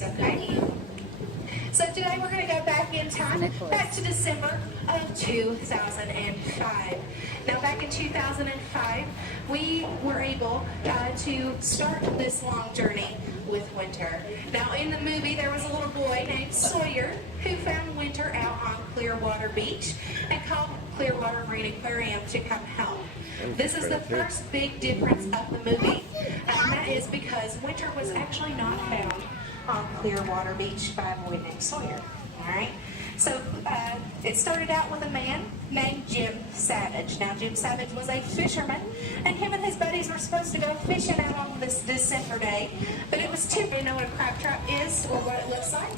Okay. So today we're going to go back in time, back to December of 2005. Now back in 2005, we were able to start this long journey with Winter. Now in the movie, there was a little boy named Sawyer who found Winter out on Clearwater Beach and called Clearwater Marine Aquarium to come help. This is the first big difference of the movie, and that is because Winter was actually not found on Clearwater Beach by a boy named Sawyer. All right. So it started out with a man named Jim Savage. Now Jim Savage was a fisherman, and him and his buddies were supposed to go fishing out on this December day, but it was too. You know what a crab trap is or what it looks like?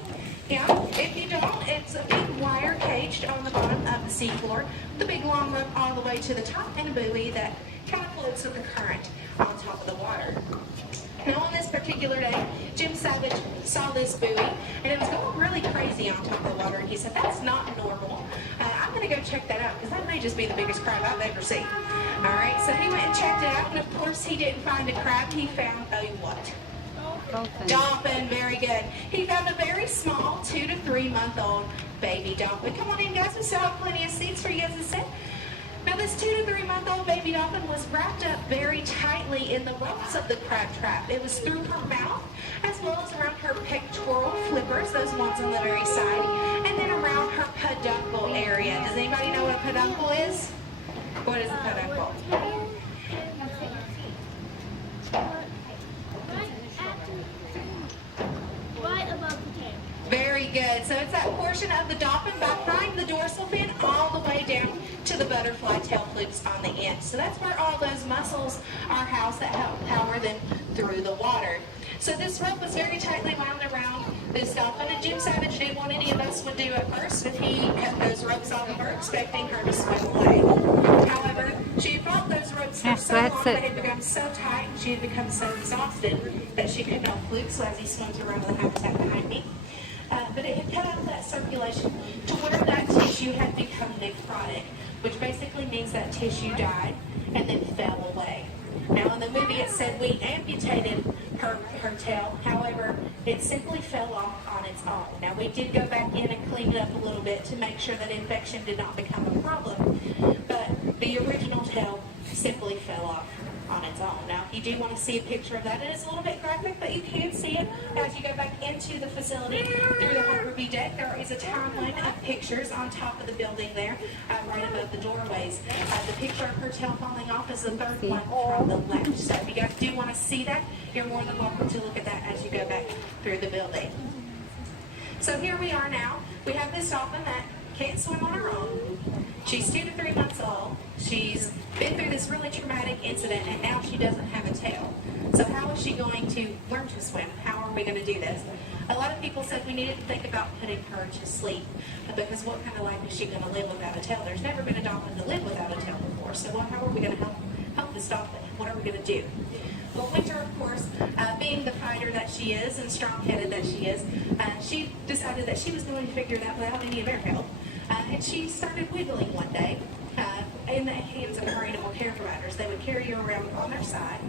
Yeah. If you don't, it's a big wire caged on the bottom of the seafloor, with a big long rope all the way to the top, and a buoy that kind of floats with the current on top of the water. Now on this particular day, Jim Savage saw this buoy, and it was going really crazy on top of the water, and he said, that's not normal. I'm going to go check that out, because that may just be the biggest crab I've ever seen. All right, so he went and checked it out, and of course he didn't find a crab. He found a what? Dolphin. Dolphin, very good. He found a very small 2 to 3 month old baby dolphin. Come on in, guys. We still have plenty of seats for you guys to sit. Now this 2 to 3 month old baby dolphin was wrapped up very tightly in the ropes of the crab trap. It was through her mouth as well as around her pectoral flippers, those ones on the very side, and then around her peduncle area. Does anybody know what a peduncle is? What is a peduncle? Very good. So it's that portion of the dolphin behind the dorsal fin all the way down to the butterfly tail flukes on the end. So that's where all those muscles are housed that help power them through the water. So this rope was very tightly wound around this dolphin, and Jim Savage did what any of us would do at first if he cut those ropes off of her, expecting her to swim away. However, she had fought those ropes for so long, they had become so tight, and she had become so exhausted that she could not fluke. So as he swims around the habitat behind me, but it had cut out that circulation to where that tissue had become necrotic, which basically means that tissue died and then fell away. Now in the movie it said we amputated her tail, however it simply fell off on its own. Now we did go back in and clean it up a little bit to make sure that infection did not become a problem, but the original tail simply fell off on its own. Now, if you do want to see a picture of that, it is a little bit graphic, but you can see it as you go back into the facility through the Harbor View deck. There is a timeline of pictures on top of the building there, right above the doorways. The picture of her tail falling off is the third one from the left. So if you guys do want to see that, you're more than welcome to look at that as you go back through the building. So here we are now. We have this dolphin that can't swim on her own. She's 2 to 3 months old. She's been through this really traumatic incident, and now she doesn't have a tail. So how is she going to learn to swim? How are we going to do this? A lot of people said we needed to think about putting her to sleep, because what kind of life is she going to live without a tail? There's never been a dolphin to live without a tail before. So how are we going to help this dolphin? What are we going to do? Well, Winter, of course, being the fighter that she is and strong-headed that she is, she decided that she was going to figure that without any of their help. And she started wiggling one day in the hands of her animal care providers. They would carry her around on their side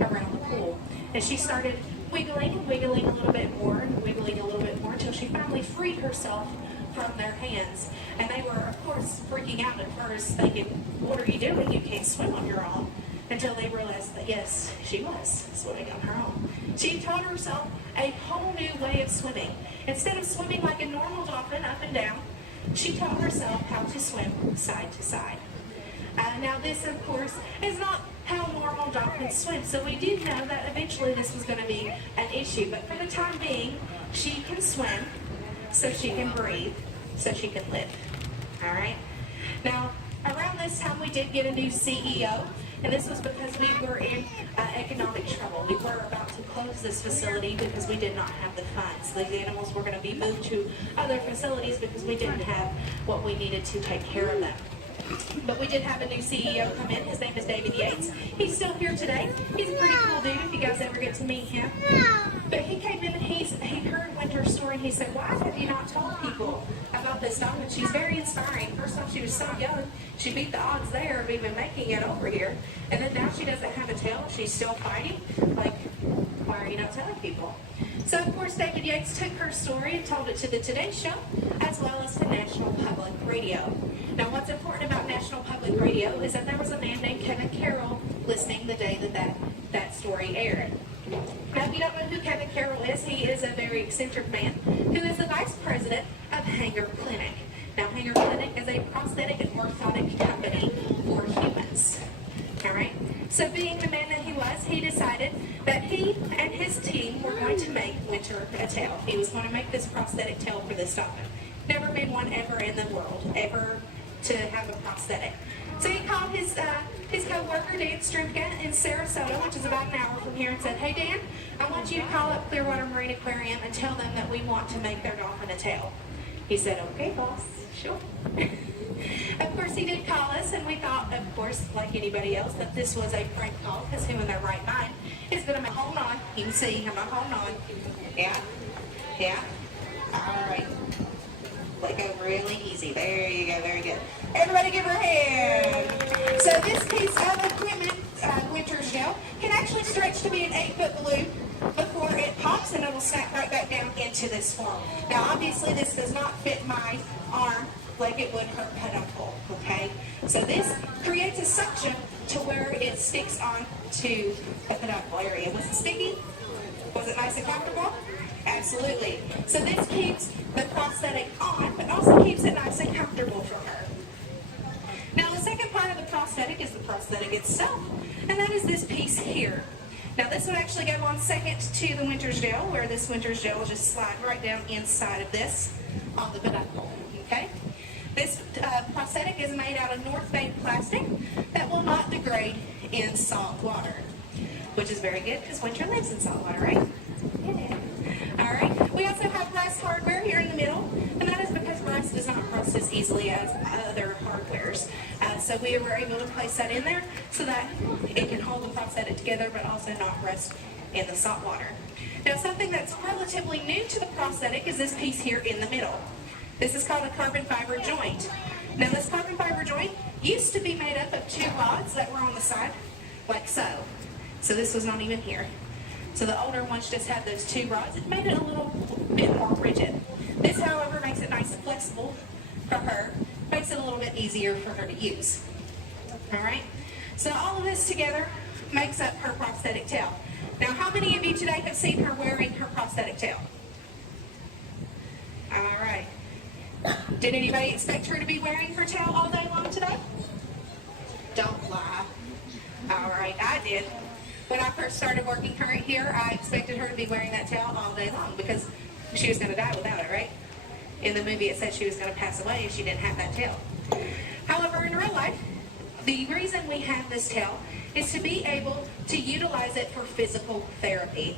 around the pool. And she started wiggling and wiggling a little bit more and wiggling a little bit more until she finally freed herself from their hands. And they were, of course, freaking out at first, thinking, what are you doing? You can't swim on your own. Until they realized that, yes, she was swimming on her own. She taught herself a whole new way of swimming. Instead of swimming like a normal dolphin up and down, she taught herself how to swim side to side. Now this, of course, is not how normal dolphins swim, so we did know that eventually this was going to be an issue. But for the time being, she can swim, so she can breathe, so she can live. All right? Now, around this time, we did get a new CEO, and this was because we were in economic trouble. We were about to close this facility because we did not have the funds. These animals were going to be moved to other facilities because we didn't have what we needed to take care of them. But we did have a new CEO come in. His name is David Yates. He's still here today. He's a pretty cool dude if you guys ever get to meet him. But he came in and he heard Winter's story, and he said, why have you not told people about this dolphin? She's very inspiring. First off, she was so young. She beat the odds there of even making it over here. And then now she doesn't have a tail. She's still fighting. Like, why are you not telling people? So, of course, David Yates took her story and told it to the Today Show, as well as to National Public Radio. Now, what's important about National Public Radio is that there was a man named Kevin Carroll listening the day that story aired. Now, if you don't know who Kevin Carroll is, he is a very eccentric man who is the vice president of Hanger Clinic. Now, Hanger Clinic is a prosthetic and orthotic company for humans. All right? So being the man that he was, he decided that he and his team were going to make Winter a tail. He was going to make this prosthetic tail for this dolphin. Never been one ever in the world, ever to have a prosthetic. So he called his co-worker, Dan Strupka, in Sarasota, which is about an hour from here, and said, "Hey, Dan, I want you to call up Clearwater Marine Aquarium and tell them that we want to make their dolphin a tail." He said, "Okay, boss, sure." Of course, he did call us, and we thought, of course, like anybody else, that this was a prank call, because who in their right mind is going to hold on? You can see, I'm not holding on. Yeah. All right. Let go really easy. There you go. Very good. Everybody give her a hand. So this piece of equipment, Winter's gel, can actually stretch to be an 8-foot balloon before it pops, and it'll snap right back down into this form. Now, obviously, this does not fit my arm like it would her peduncle, okay? So this creates a suction to where it sticks on to the peduncle area. Was it sticky? Was it nice and comfortable? Absolutely. So this keeps the prosthetic on, but also keeps it nice and comfortable for her. Now, the second part of the prosthetic is the prosthetic itself, and that is this piece here. Now, this would actually go on second to the Winter's gel, where this Winter's gel will just slide right down inside of this on the peduncle, okay? This prosthetic is made out of North Bay plastic that will not degrade in salt water, which is very good because Winter lives in salt water, right? Yeah. All right. We also have rust hardware here in the middle, and that is because rust does not rust as easily as other hardwares. So we were able to place that in there so that it can hold the prosthetic together but also not rust in the salt water. Now, something that's relatively new to the prosthetic is this piece here in the middle. This is called a carbon fiber joint. Now, this carbon fiber joint used to be made up of 2 rods that were on the side, like so. So this was not even here. So the older ones just had those 2 rods. It made it a little bit more rigid. This, however, makes it nice and flexible for her, makes it a little bit easier for her to use. All right? So all of this together makes up her prosthetic tail. Now, how many of you today have seen her wearing her prosthetic tail? All right. Did anybody expect her to be wearing her tail all day long today? Don't lie. All right, I did. When I first started working her here, I expected her to be wearing that tail all day long because she was going to die without it, right? In the movie, it said she was going to pass away if she didn't have that tail. However, in real life, the reason we have this tail is to be able to utilize it for physical therapy.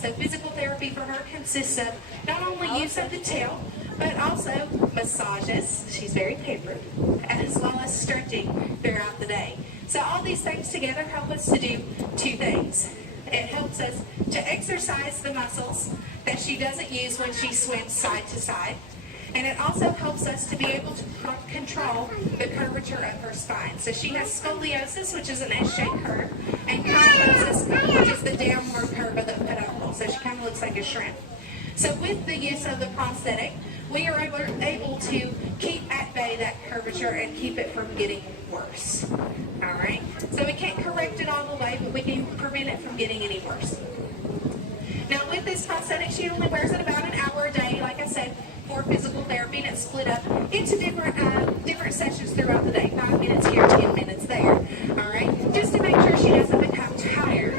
So physical therapy for her consists of not only use of the tail, but also massages, she's very pampered, as well as stretching throughout the day. So all these things together help us to do 2 things. It helps us to exercise the muscles that she doesn't use when she swims side to side. And it also helps us to be able to control the curvature of her spine. So she has scoliosis, which is an S-shaped curve, and kyphosis, which is the downward curve of the peduncle. So she kind of looks like a shrimp. So with the use of the prosthetic, we are able to keep at bay that curvature and keep it from getting worse. All right? So we can't correct it all the way, but we can prevent it from getting any worse. Now, with this prosthetic, she only wears it about an hour a day, like I said, for physical therapy, and it's split up into different sessions throughout the day. 5 minutes here, 10 minutes there. All right? Just to make sure she doesn't become tired.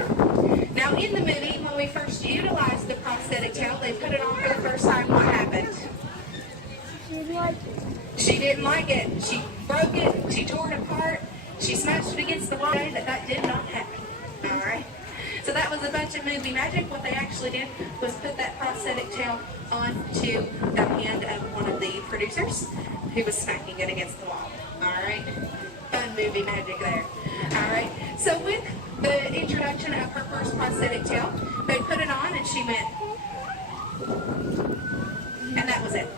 Now, in the movie, when we first utilized the prosthetic tail, they put it on for the first time. What happened? She didn't like it. She didn't like it. She broke it. She tore it apart. She smashed it against the wall. That did not happen. All right? So that was a bunch of movie magic. What they actually did was put that prosthetic tail onto the hand of one of the producers who was smacking it against the wall. All right? Fun movie magic there. All right? So with the introduction of her first prosthetic tail, they put it on and she went, and that was it.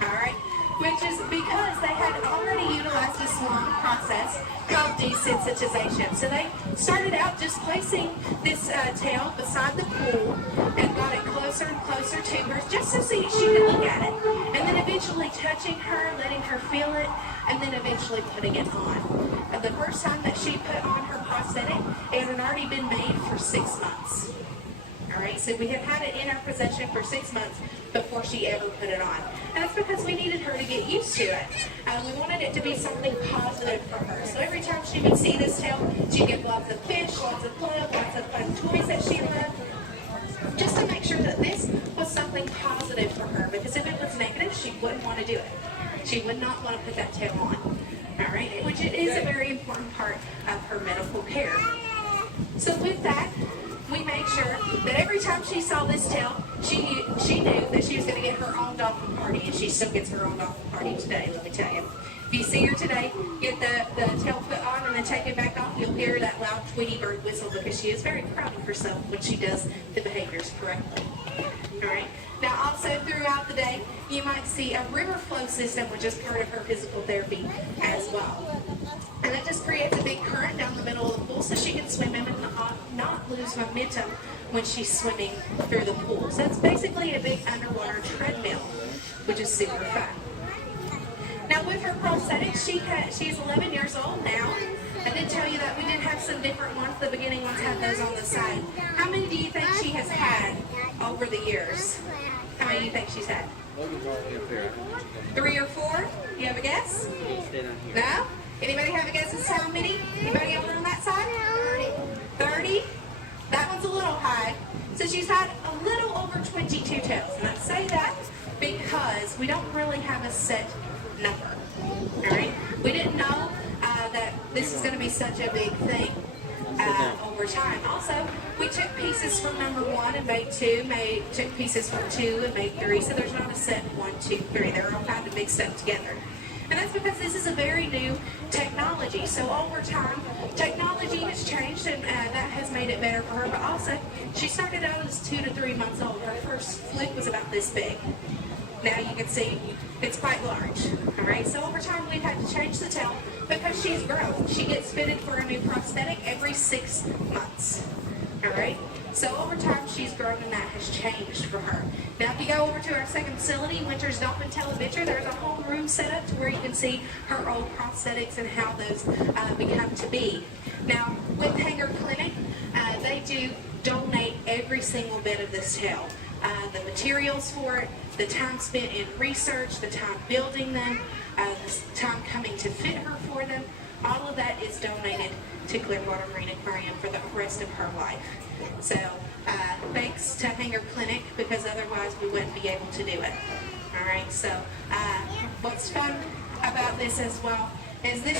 All right? Which is because they had already utilized this long process called desensitization. So they started out just placing this tail beside the pool and got it close closer and closer to her just so she could look at it. And then eventually touching her, letting her feel it, and then eventually putting it on. And the first time that she put on her prosthetic, it had already been made for 6 months. All right, so we had had it in our possession for 6 months before she ever put it on. And that's because we needed her to get used to it. We wanted it to be something positive for her. So every time she would see this tail, she'd get lots of fish, lots of love, lots of fun toys that she loved, just to make sure that this was something positive for her. Because if it was negative, she wouldn't want to do it. She would not want to put that tail on. All right, which it is a very important part of her medical care. So with that, we made sure that every time she saw this tail, she knew that she was going to get her own dolphin party, and she still gets her own dolphin party today, let me tell you. If you see her today, get the tail put on and then take it back off, you'll hear that loud Tweety bird whistle because she is very proud of herself when she does the behaviors correctly. All right. Now also throughout the day, you might see a river flow system, which is part of her physical therapy as well. And that just creates a big current down the middle of the pool so she can swim in and not lose momentum when she's swimming through the pool. So it's basically a big underwater treadmill, which is super fun. Now with her prosthetics, she's 11 years old now. I did tell you that we did have some different ones. The beginning ones had those on the side. How many do you think she has had over the years? How many do you think she's had? 3 or 4? You have a guess? No? Anybody have a guess as to how many? Anybody over on that side? 30? That one's a little high. So she's had a little over 22 tails. And I say that because we don't really have a set number. All right? We didn't know that this is going to be such a big thing over time. Also, we took pieces from number 1 and made 2, took pieces from 2 and made 3. So there's not a set 1, 2, 3. They're all kind of mixed up together. And that's because this is a very new technology. So over time, technology has changed, and that has made it better for her. But also, she started out as 2 to 3 months old. Her first flick was about this big. Now you can see it's quite large. All right. So over time, we've had to change the tail because she's grown. She gets fitted for a new prosthetic every 6 months. All right. So over time, she's grown, and that has changed for her. Now, if you go over to our second facility, Winter's Dolphin Tale Adventure, there's a whole room set up to where you can see her old prosthetics and how those become to be. Now, with Hanger Clinic, they do donate every single bit of this tail. The materials for it, the time spent in research, the time building them, the time coming to fit her for them, all of that is donated to Clearwater Marine Aquarium for the rest of her life. So thanks to Hanger Clinic, because otherwise we wouldn't be able to do it. All right, so what's fun about this as well is this